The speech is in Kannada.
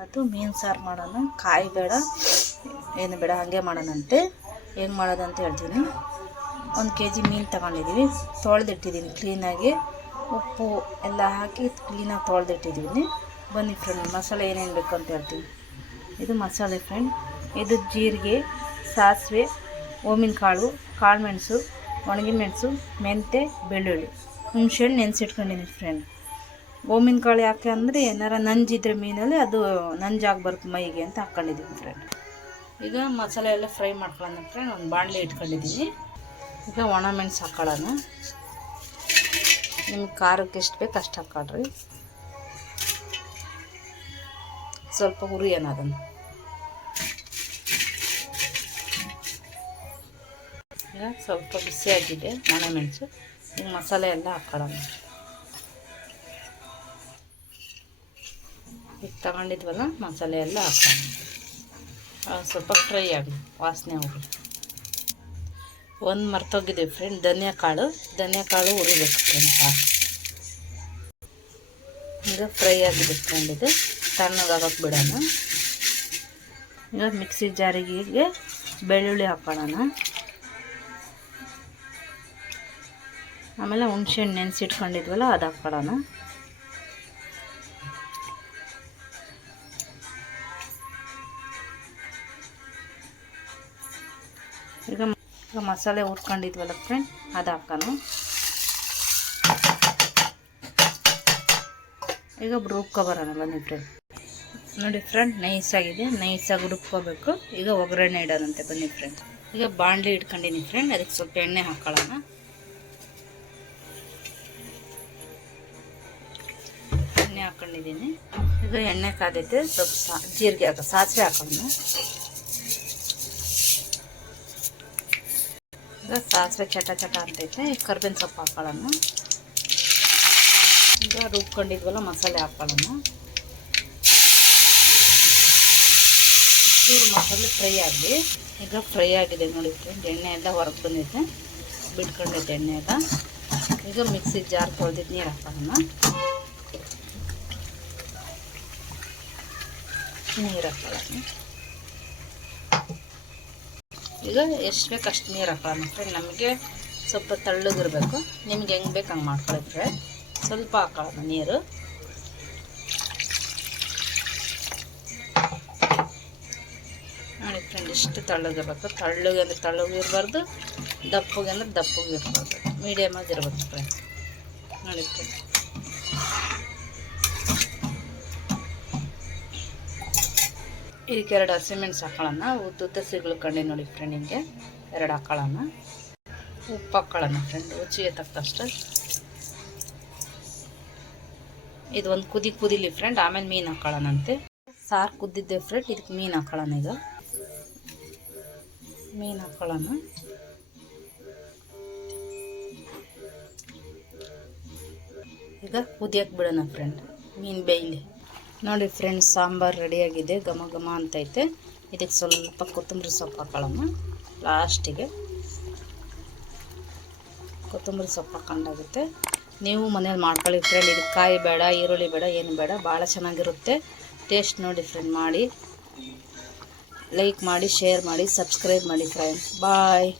ಇವತ್ತು ಮೀನು ಸಾರು ಮಾಡೋಣ. ಕಾಯಿ ಬೇಡ ಏನು ಬೇಡ, ಹಾಗೆ ಮಾಡೋಣಂತೆ. ಹೆಂಗೆ ಮಾಡೋದಂತ ಹೇಳ್ತೀನಿ. 1 kg ಮೀನು ತಗೊಂಡಿದ್ದೀವಿ, ತೊಳೆದಿಟ್ಟಿದ್ದೀನಿ ಕ್ಲೀನಾಗಿ. ಉಪ್ಪು ಎಲ್ಲ ಹಾಕಿ ಕ್ಲೀನಾಗಿ ತೊಳೆದಿಟ್ಟಿದ್ದೀನಿ. ಬನ್ನಿ ಫ್ರೆಂಡ್, ಮಸಾಲೆ ಏನೇನು ಬೇಕು ಅಂತ ಹೇಳ್ತೀನಿ. ಇದು ಮಸಾಲೆ ಫ್ರೆಂಡ್. ಇದು ಜೀರಿಗೆ, ಸಾಸಿವೆ, ಓಮಿನ ಕಾಳು, ಕಾಳುಮೆಣಸು, ಒಣಗಿಮೆಣಸು, ಮೆಂತೆ, ಬೆಳ್ಳುಳ್ಳಿ, ಹುಣಸೆಹಣ್ಣು ನೆನೆಸಿಟ್ಕೊಂಡಿದ್ದೀನಿ ಫ್ರೆಂಡ್. ಓಮಿನ ಕಾಳು ಯಾಕೆ ಅಂದರೆ ಏನಾರ ನಂಜಿದ್ರೆ ಮೀನಲ್ಲಿ ಅದು ನಂಜಾಗಿ ಬರುತ್ತೆ ಮೈಗೆ ಅಂತ ಹಾಕ್ಕೊಂಡಿದ್ದೀನಿ ಫ್ರೆಂಡ್. ಈಗ ಮಸಾಲೆ ಎಲ್ಲ ಫ್ರೈ ಮಾಡ್ಕೊಳ್ಳೋಣ ಫ್ರೆಂಡ್. ಒಂದು ಬಾಣಲೆ ಇಟ್ಕೊಂಡಿದ್ದೀನಿ. ಈಗ ಒಣ ಮೆಣಸು ಹಾಕ್ಕೊಳ್ಳೋಣ. ನಿಮ್ಗೆ ಖಾರಕ್ಕೆ ಎಷ್ಟು ಬೇಕು ಅಷ್ಟು ಹಾಕ್ಕೊಳ್ರಿ. ಸ್ವಲ್ಪ ಹುರಿಯೋಣ ಅದನ್ನು. ಈಗ ಸ್ವಲ್ಪ ಬಿಸಿಯಾಗಿದೆ ಒಣ ಮೆಣಸು. ಈಗ ಮಸಾಲೆ ಎಲ್ಲ ಹಾಕ್ಕೊಳ್ಳೋಣ. ಈಗ ತಗೊಂಡಿದ್ವಲ್ಲ ಮಸಾಲೆ ಎಲ್ಲ ಹಾಕೋಣ. ಸ್ವಲ್ಪ ಫ್ರೈ ಆಗಲಿ, ವಾಸನೆ ಹೋಗಲಿ. ಒಂದು ಮರ್ತೋಗಿದೆ ಫ್ರೆಂಡ್, ಧನಿಯಾ ಕಾಳು ಹುರಿಬೇಕು ಫ್ರೆಂಡ್. ಸಾಕು. ಈಗ ಫ್ರೈ ಆಗಿದೆ ಫ್ರೆಂಡ್. ಇದು ತಣ್ಣಗಾಗಕ್ಕೆ ಬಿಡೋಣ. ಈಗ ಮಿಕ್ಸಿ ಜಾರಿಗೆ ಬೆಳ್ಳುಳ್ಳಿ ಹಾಕೊಳ್ಳೋಣ. ಆಮೇಲೆ ಹುಣಸೆಹಣ್ಣು ನೆನೆಸಿಟ್ಕೊಂಡಿದ್ವಲ್ಲ ಅದು ಹಾಕ್ಕೊಳ್ಳೋಣ. ಈಗ ಮಸಾಲೆ ಹುರ್ಕೊಂಡಿದ್ವಲ್ಲ ಫ್ರೆಂಡ್, ಅದು ಹಾಕೋಣ. ಈಗ ರುಬ್ಕೊಬರೋಣ ಬನ್ನಿ ಫ್ರೆಂಡ್. ನೋಡಿ ಫ್ರೆಂಡ್, ನೈಸಾಗಿದೆ, ನೈಸಾಗಿ ರುಬ್ಕೋಬೇಕು. ಈಗ ಒಗ್ಗರಣೆ ಇಡೋದಂತೆ ಬನ್ನಿ ಫ್ರೆಂಡ್. ಈಗ ಬಾಣಲಿ ಇಟ್ಕೊಂಡಿದ್ದೀನಿ ಫ್ರೆಂಡ್, ಅದಕ್ಕೆ ಸ್ವಲ್ಪ ಎಣ್ಣೆ ಹಾಕೊಳ್ಳೋಣ. ಎಣ್ಣೆ ಹಾಕ್ಕೊಂಡಿದ್ದೀನಿ. ಈಗ ಎಣ್ಣೆ ಕಾದೈತೆ, ಸ್ವಲ್ಪ ಜೀರಿಗೆ ಸಾಸಿವೆ ಹಾಕೋಣ. ಈಗ ಸಾಸಿವೆ ಚಟ ಅಂತೈತೆ. ಈಗ ಕರ್ಬೇವಿನ ಸೊಪ್ಪು ಹಾಕೊಳ್ಳೋಣ. ಈಗ ರುಬ್ಕೊಂಡಿದ್ವಲ್ಲ ಮಸಾಲೆ ಹಾಕೊಳ್ಳೋಣ. ಚೂರು ಮಸಾಲೆ ಫ್ರೈ ಆಗಲಿ. ಈಗ ಫ್ರೈ ಆಗಿದೆ ನೋಡಿ ಫ್ರೆಂಡ್. ಎಣ್ಣೆ ಎಲ್ಲ ಹೊರಗೆ ಬಂದೈತೆ, ಬಿಟ್ಕೊಂಡೈತೆ ಎಣ್ಣೆ ಎಲ್ಲ. ಈಗ ಮಿಕ್ಸಿ ಜಾರ್ ತೊಳೆದಿದ್ದು ನೀರು ಹಾಕೋಣ. ನೀರು ಹಾಕೊಳ್ಳೋಣ. ಈಗ ಎಷ್ಟು ಬೇಕು ಅಷ್ಟು ನೀರು ಹಾಕೋಣ ಫ್ರೆಂಡ್. ನಮಗೆ ಸ್ವಲ್ಪ ತಳ್ಳಗಿರಬೇಕು. ನಿಮ್ಗೆ ಹೆಂಗೆ ಬೇಕು ಹಂಗೆ ಮಾಡ್ಕೊಳಿದ್ರೆ ಸ್ವಲ್ಪ ಹಾಕೊಳ್ಳೋಣ ನೀರು. ನೋಡಿ ಫ್ರೆಂಡ್, ಇಷ್ಟು ತಳ್ಳಗಿರ್ಬೇಕು. ತಳ್ಳಗೆ ಅಂದರೆ ತಳ್ಳಗಿರಬಾರ್ದು, ದಪ್ಪಗೆ ಅಂದರೆ ದಪ್ಪಗೆ ಇರಬಾರ್ದು, ಮೀಡಿಯಮಾಗಿ ಇರ್ಬೇಕು ಫ್ರೆಂಡ್. ನೋಡಿ ಫ್ರೆಂಡ್, ಇದಕ್ಕೆ 2 ಹಸಿಮೆಣಸು ಹಾಕೊಳ್ಳೋಣ. ಉದ್ದುದ್ದ ಸಿಗ್ಲುಕಂಡು ನೋಡಿ ಫ್ರೆಂಡ್, ಹಿಂಗೆ 2 ಹಾಕೊಳ್ಳೋಣ. ಉಪ್ಪು ಹಾಕ್ಕೊಳ್ಳೋಣ ಫ್ರೆಂಡ್, ರುಚಿಗೆ ತಕ್ಕಷ್ಟು. ಇದು ಒಂದು ಕುದಿಲಿ ಫ್ರೆಂಡ್, ಆಮೇಲೆ ಮೀನು ಹಾಕ್ಕೊಳ್ಳೋಣಂತೆ. ಸಾರು ಕುದ್ದಿದ್ದೆ ಫ್ರೆಂಡ್, ಇದಕ್ಕೆ ಮೀನು ಹಾಕ್ಕೊಳ್ಳೋಣ. ಈಗ ಮೀನು ಹಾಕ್ಕೊಳ್ಳೋಣ. ಈಗ ಕುದಿಯಕ್ಕೆ ಬಿಡೋಣ ಫ್ರೆಂಡ್, ಮೀನು ಬೇಯಲಿ. ನೋಡಿ ಫ್ರೆಂಡ್ಸ್, ಸಾಂಬಾರು ರೆಡಿಯಾಗಿದೆ, ಘಮ ಘಮ ಅಂತೈತೆ. ಇದಕ್ಕೆ ಸ್ವಲ್ಪ ಕೊತ್ತಂಬರಿ ಸೊಪ್ಪು ಹಾಕೊಳ್ಳೋಣ ಲಾಸ್ಟಿಗೆ. ಕೊತ್ತಂಬರಿ ಸೊಪ್ಪು ಹಾಕೊಂಡಾಗುತ್ತೆ. ನೀವು ಮನೇಲಿ ಮಾಡ್ಕೊಳ್ಳಿ ಫ್ರೆಂಡ್. ಇದಕ್ಕೆ ಕಾಯಿ ಬೇಡ, ಈರುಳ್ಳಿ ಬೇಡ, ಏನು ಬೇಡ, ಭಾಳ ಚೆನ್ನಾಗಿರುತ್ತೆ ಟೇಸ್ಟ್. ನೋಡಿ ಫ್ರೆಂಡ್, ಮಾಡಿ ಲೈಕ್ ಮಾಡಿ, ಶೇರ್ ಮಾಡಿ, ಸಬ್ಸ್ಕ್ರೈಬ್ ಮಾಡಿ ಫ್ರೆಂಡ್ಸ್. ಬಾಯ್.